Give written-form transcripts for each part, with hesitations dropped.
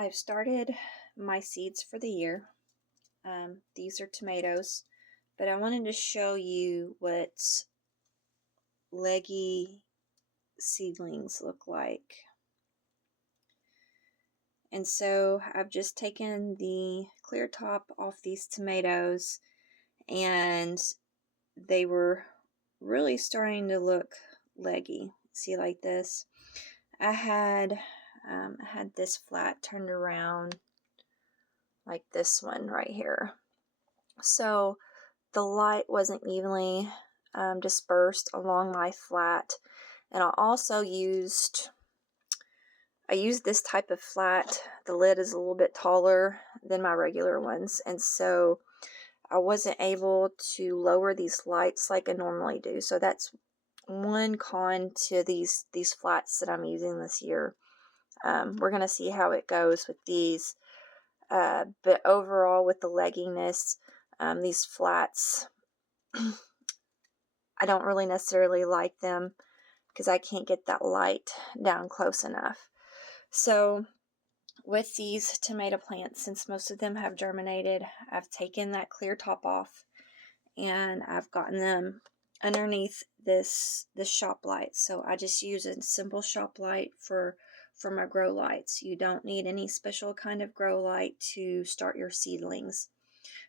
I've started my seeds for the year. These are tomatoes, but I wanted to show you what leggy seedlings look like. And so I've just taken the clear top off these tomatoes, and they were really starting to look leggy. See, like this. I had this flat turned around like this one right here. So the light wasn't evenly dispersed along my flat, and I used this type of flat. The lid is a little bit taller than my regular ones, and so I wasn't able to lower these lights like I normally do. So that's one con to these flats that I'm using this year. We're gonna see how it goes with these, but overall with the legginess, these flats, I don't really necessarily like them because I can't get that light down close enough. So with these tomato plants, since most of them have germinated, I've taken that clear top off and I've gotten them underneath this shop light. So I just use a simple shop light for my grow lights. You don't need any special kind of grow light to start your seedlings.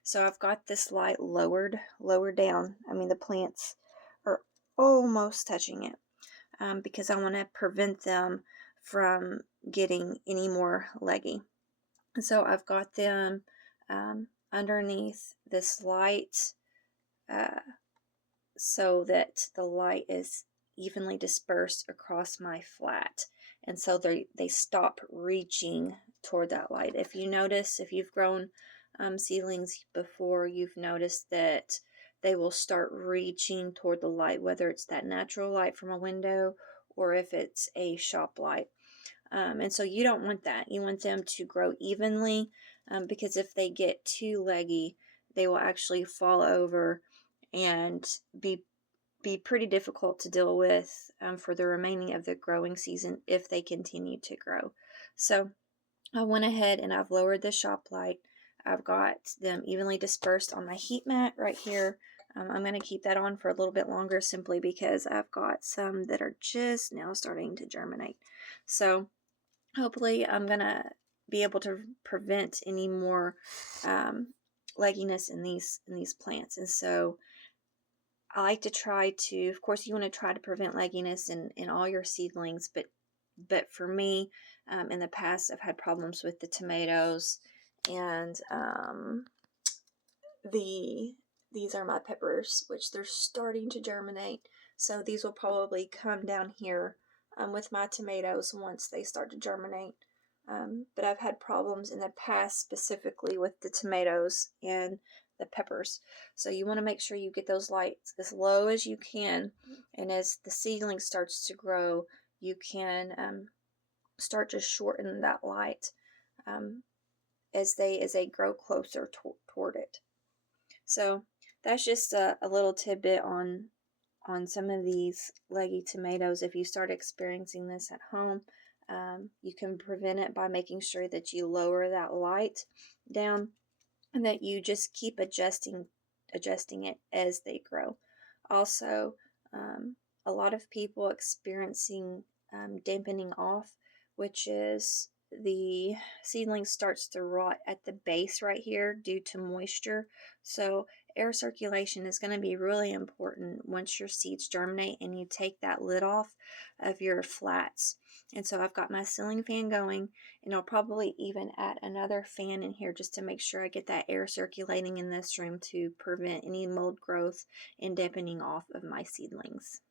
So I've got this light lowered down. I mean, the plants are almost touching it, because I want to prevent them from getting any more leggy. And so I've got them underneath this light, so that the light is evenly dispersed across my flat, and so they stop reaching toward that light. If you notice, if you've grown seedlings before, you've noticed that they will start reaching toward the light, whether it's that natural light from a window or if it's a shop light. And so you don't want that. You want them to grow evenly, because if they get too leggy, they will actually fall over and be pretty difficult to deal with for the remaining of the growing season if they continue to grow. So I went ahead and I've lowered the shop light. I've got them evenly dispersed on my heat mat right here. I'm going to keep that on for a little bit longer simply because I've got some that are just now starting to germinate. So hopefully I'm going to be able to prevent any more legginess in these plants. And so I like to try to, of course, you want to try to prevent legginess in all your seedlings, but for me, in the past, I've had problems with the tomatoes, and these are my peppers, which they're starting to germinate. So these will probably come down here with my tomatoes once they start to germinate. But I've had problems in the past specifically with the tomatoes and the peppers. So you want to make sure you get those lights as low as you can, and as the seedling starts to grow, you can start to shorten that light as they grow closer toward it. So that's just a little tidbit on some of these leggy tomatoes. If you start experiencing this at home, you can prevent it by making sure that you lower that light down and that you just keep adjusting it as they grow. Also, a lot of people experiencing dampening off, which is the seedling starts to rot at the base right here due to moisture. So air circulation is going to be really important once your seeds germinate and you take that lid off of your flats. And so I've got my ceiling fan going, and I'll probably even add another fan in here just to make sure I get that air circulating in this room to prevent any mold growth and dampening off of my seedlings.